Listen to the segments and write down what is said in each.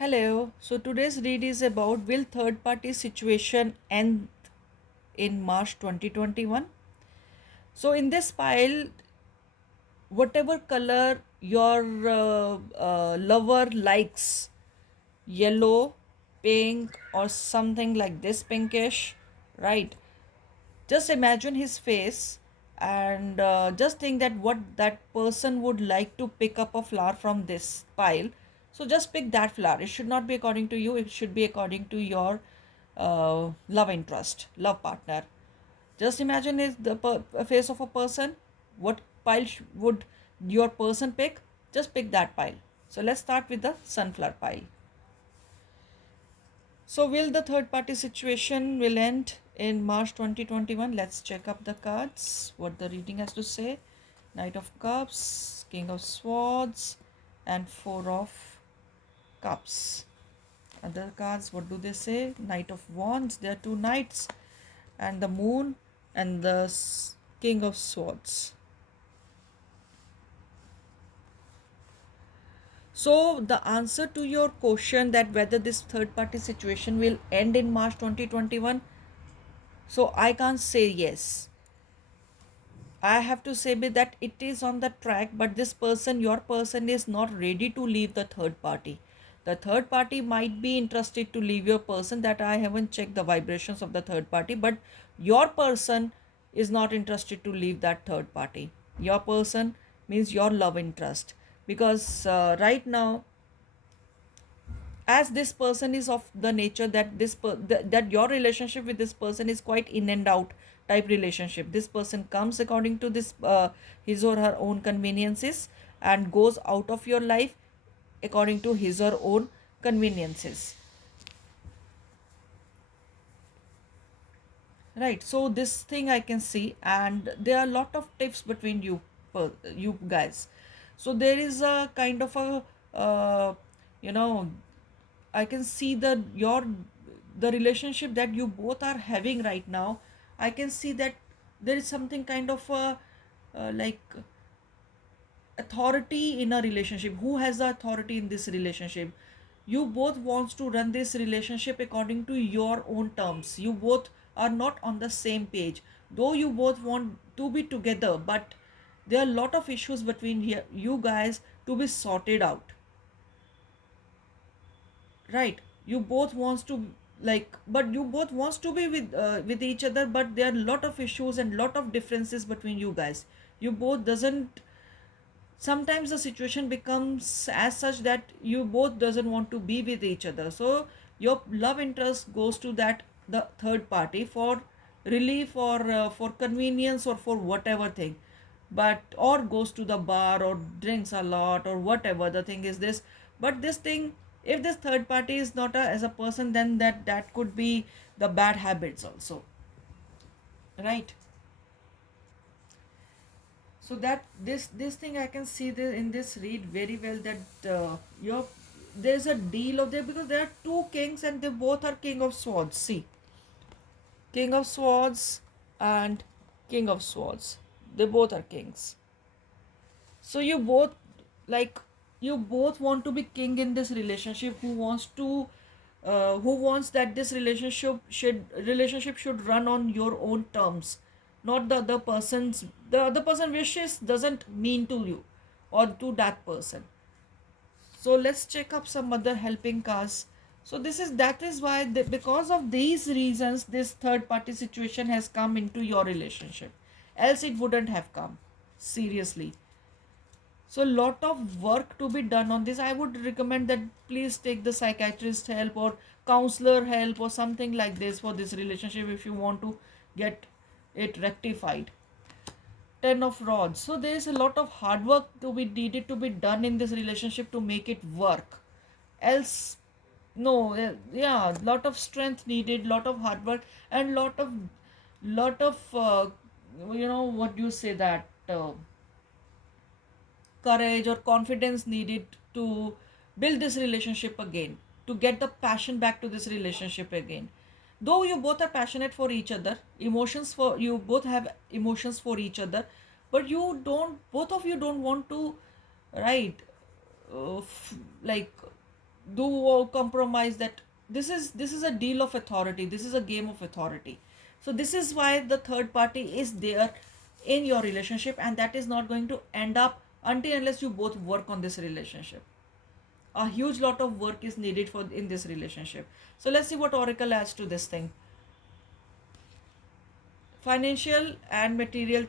Hello. So today's read is about will third party situation end in March 2021? So in this pile, whatever color your lover likes, yellow, pink, or something like this pinkish, right? Just imagine his face and just think that what that person would like to pick up a flower from this pile. So just pick that flower. It should not be according to you, it should be according to your love interest, love partner. Just imagine is the face of a person. What pile would your person pick? Just pick that pile. So let's start with the sunflower pile. So will the third party situation will end in March 2021? Let's check up the cards. What the reading has to say. Knight of Cups, King of Swords, and Four of Cups. Other cards, what do they say? Knight of Wands. There are two knights, and the Moon, and the King of Swords. So the answer to your question that whether this third party situation will end in March 2021, so I can't say yes. I have to say that it is on the track, but this person, your person, is not ready to leave the third party. The third party might be interested to leave your person, that I haven't checked the vibrations of the third party, but your person is not interested to leave that third party. Your person means your love interest, because right now, as this person is of the nature that that your relationship with this person is quite in and out type relationship. This person comes according to this his or her own conveniences and goes out of your life according to his or own conveniences, right? So this thing I can see, and there are a lot of tips between you guys. So there is a kind of a you know I can see the relationship that you both are having right now. I can see that there is something kind of a like authority in a relationship. Who has the authority in this relationship? You both wants to run this relationship according to your own terms. You both are not on the same page. Though you both want to be together, but there are a lot of issues between you guys to be sorted out, right? You both wants to, like, but you both wants to be with each other, but there are a lot of issues and lot of differences between you guys. You both doesn't, sometimes the situation becomes as such that you both doesn't want to be with each other. So your love interest goes to that the third party for relief, or for convenience, or for whatever thing, but or goes to the bar or drinks a lot or whatever the thing is this. But this thing, if this third party is not as a person, then that could be the bad habits also, right? So that this thing I can see this in this read very well, that your there's a deal of there, because there are two kings and they both are king of swords. See, king of swords and king of swords, they both are kings. So you both, like, you both want to be king in this relationship. Who wants to who wants that this relationship should run on your own terms, not the other person's. The other person wishes doesn't mean to you or to that person. So let's check up some other helping cars. So this is that is why because of these reasons this third party situation has come into your relationship, else it wouldn't have come, seriously. So lot of work to be done on this. I would recommend that please take the psychiatrist help or counselor help or something like this for this relationship if you want to get it rectified. Ten of rods. So there is a lot of hard work to be needed to be done in this relationship to make it work. Else, no, yeah, lot of strength needed, lot of hard work, and lot of what do you say that. Courage or confidence needed to build this relationship again, to get the passion back to this relationship again. Though you both are passionate for each other, emotions for you both have emotions for each other, but you don't, both of you don't want to, right, like, do compromise. That this is a deal of authority, this is a game of authority. So this is why the third party is there in your relationship, and that is not going to end up until unless you both work on this relationship. A huge lot of work is needed for in this relationship. So let's see what oracle adds to this thing. Financial and material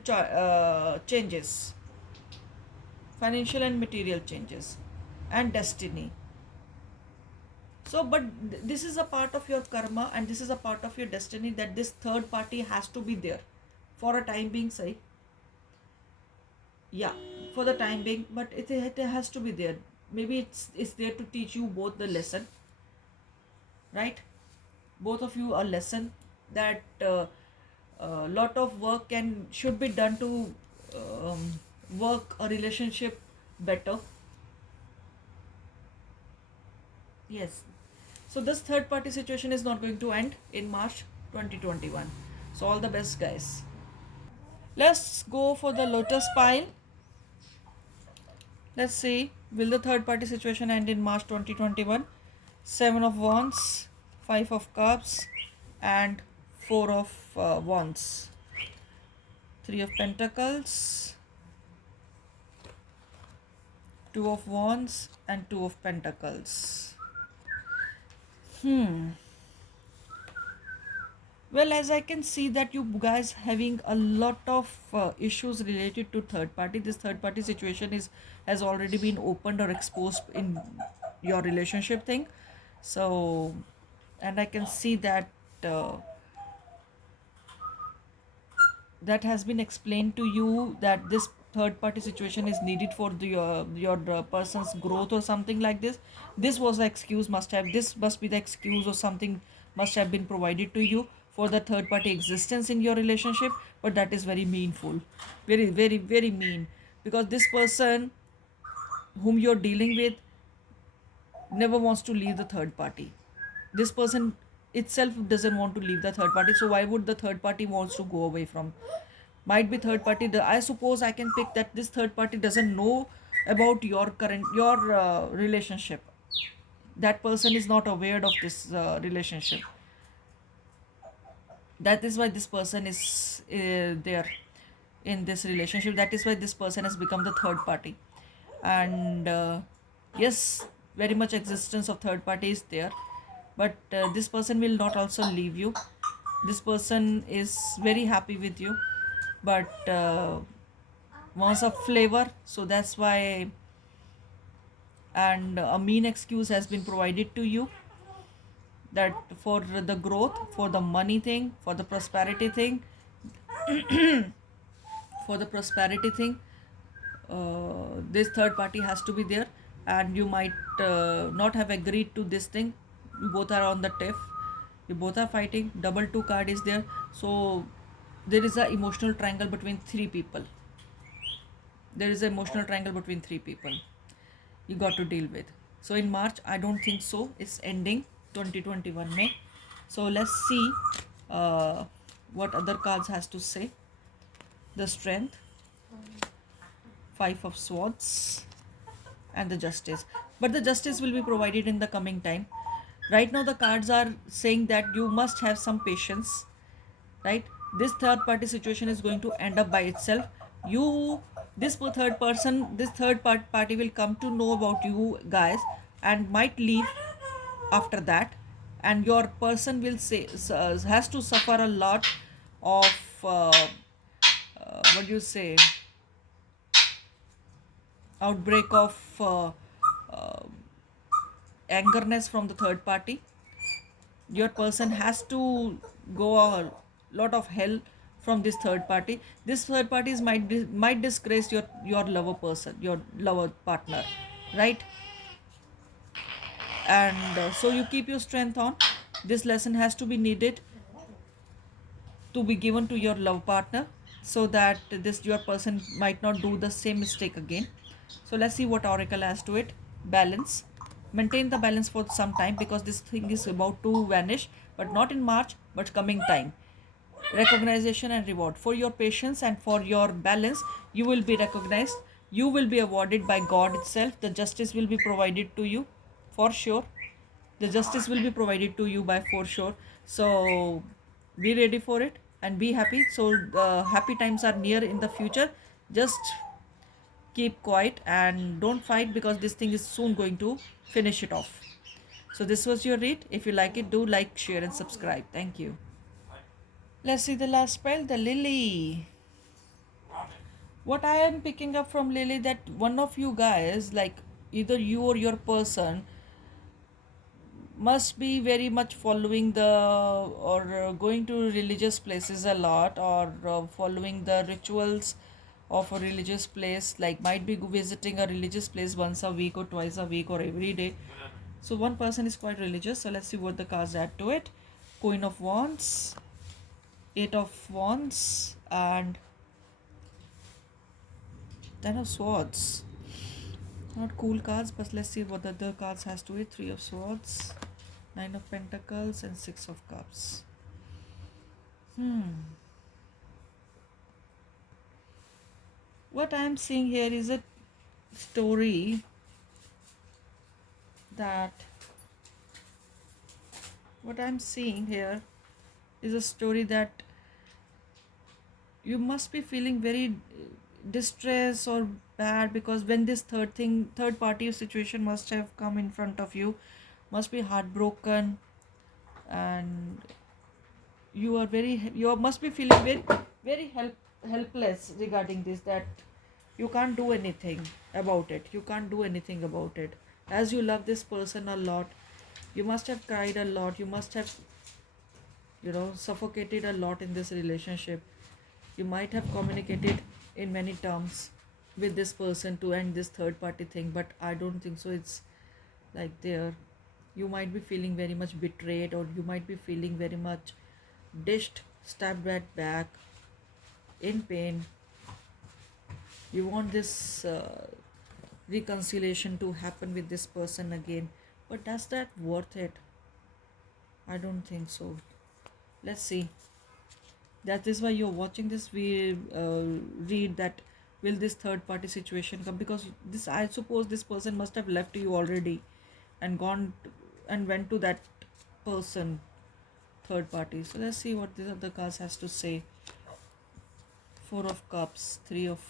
changes. Financial and material changes, and destiny. So but this is a part of your karma, and this is a part of your destiny, that this third party has to be there for a time being, say. Yeah, for the time being, but it has to be there. Maybe it's there to teach you both the lesson, right? Both of you a lesson, that a lot of work can should be done to um, work a relationship better. Yes. So this third party situation is not going to end in March 2021. So all the best, guys. Let's go for the lotus pile. Let's see, will the third party situation end in March 2021? Seven of Wands, Five of Cups, and Four of Wands. Three of Pentacles, Two of Wands, and Two of Pentacles. Well, as I can see that you guys having a lot of issues related to third party. This third party situation is has already been opened or exposed in your relationship thing. So, and I can see that uh, that has been explained to you, that this third party situation is needed for the your person's growth or something like this. This was the excuse, this must be the excuse or something must have been provided to you for the third party existence in your relationship. But that is very meanful, very very very mean, because this person whom you're dealing with never wants to leave the third party. This person itself doesn't want to leave the third party, so why would the third party wants to go away from? Might be third party, I suppose I can pick that this third party doesn't know about your relationship. That person is not aware of this relationship. That is why this person is there in this relationship. That is why this person has become the third party. And yes, very much existence of third party is there, but this person will not also leave you. This person is very happy with you, but wants a flavor. So that's why, and a mean excuse has been provided to you, that for the growth, for the money thing, for the prosperity thing, for the prosperity thing, this third party has to be there. And you might not have agreed to this thing. You both are on the tiff, you both are fighting. Double two card is there. So there is a emotional triangle between three people. There is an emotional triangle between three people you got to deal with. So in March, I don't think so, it's ending 2021 May. So let's see what other cards has to say. The Strength, Five of Swords, and the Justice. But the justice will be provided in the coming time. Right now the cards are saying that you must have some patience, right? This third party situation is going to end up by itself. You, this third party will come to know about you guys and might leave after that. And your person will say has to suffer a lot of what do you say, outbreak of uh, angerness from the third party. Your person has to go a lot of hell from this third party. This third parties might disgrace your lover person, your lover partner, right? And so you keep your strength on. This lesson has to be needed to be given to your love partner, so that this your person might not do the same mistake again. So let's see what oracle has to it. Balance. Maintain the balance for some time, because this thing is about to vanish, but not in March, but coming time. Recognition and reward for your patience and for your balance. You will be recognized, you will be awarded by God itself. The justice will be provided to you for sure. The justice will be provided to you by for sure. So be ready for it and be happy. So happy times are near in the future. Just keep quiet and don't fight, because this thing is soon going to finish it off. So this was your read. If you like it, do like, share and subscribe. Thank you. Let's see the last spell, the Lily. What I am picking up from Lily, that one of you guys, like either you or your person, must be very much following the or going to religious places a lot, or following the rituals of a religious place, like might be visiting a religious place once a week or twice a week or every day. So one person is quite religious. So let's see what the cards add to it. Queen of Wands, Eight of Wands, and Ten of Swords. Not cool cards, but let's see what the other cards has to it. Three of Swords, Nine of Pentacles, and Six of Cups. What I'm seeing here is a story that what I'm seeing here is a story that you must be feeling very distressed or bad, because when this third party situation must have come in front of you, must be heartbroken, and you must be feeling very helpless regarding this, that you can't do anything about it. You can't do anything about it, as you love this person a lot. You must have cried a lot. You must have suffocated a lot in this relationship. You might have communicated in many terms with this person to end this third party thing, but I don't think so it's like there. You might be feeling very much betrayed, or you might be feeling very much dished, stabbed at back, in pain. You want this reconciliation to happen with this person again, but does that worth it? I don't think so. Let's see. That is why you're watching this. We read that will this third party situation come, because this, I suppose this person must have left you already and gone and went to that person, third party. So let's see what this other cards has to say. Four of Cups, Three of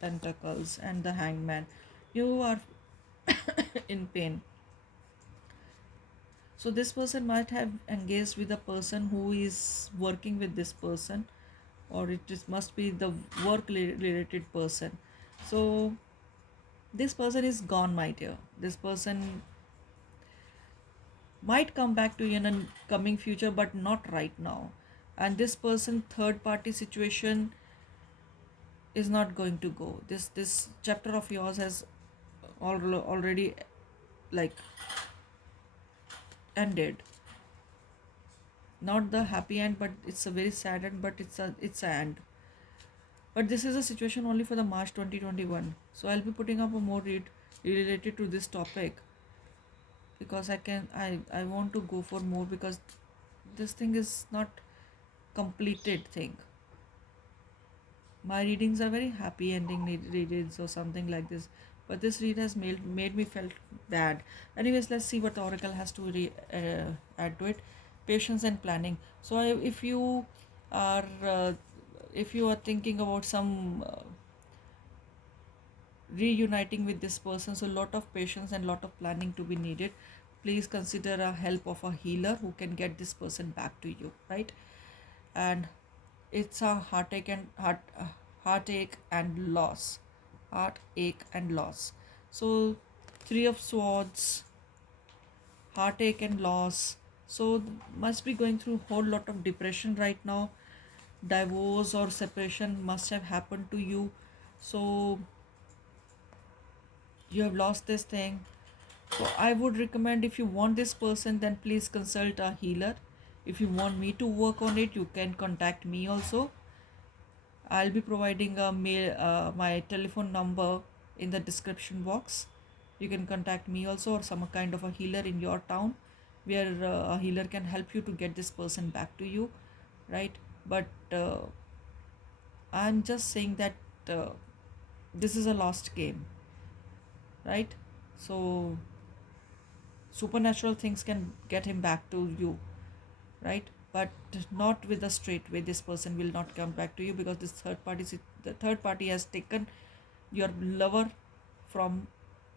Pentacles, and the Hangman. You are in pain. So this person might have engaged with a person who is working with this person, or must be the work related person. So this person is gone, my dear. This person might come back to you in a coming future, but not right now. And this person third party situation is not going to go. This chapter of yours has already like ended. Not the happy end, but it's a very sad end, but it's a end. But this is a situation only for the March 2021. So I'll be putting up a more read related to this topic, because I want to go for more, because this thing is not completed thing. My readings are very happy ending readings or something like this, but this read has made me felt bad. Anyways, let's see what the oracle has to add to it. Patience and planning. So are if you are thinking about some reuniting with this person, so lot of patience and lot of planning to be needed. Please consider a help of a healer who can get this person back to you, right? And it's a heartache and loss. Heartache and loss. So Three of Swords, heartache and loss. So must be going through whole lot of depression right now. Divorce or separation must have happened to you. So you have lost this thing. So I would recommend, if you want this person, then please consult a healer. If you want me to work on it, you can contact me also. I'll be providing a mail, my telephone number in the description box. You can contact me also, or some kind of a healer in your town, where a healer can help you to get this person back to you, right? But I'm just saying that uh, this is a lost game, right? So supernatural things can get him back to you, right? But not with a straight way. This person will not come back to you because this the third party has taken your lover from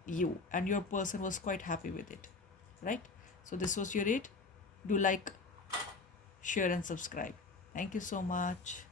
you, and your person was quite happy with it, right? So this was your read. Do like, share, and subscribe. Thank you so much.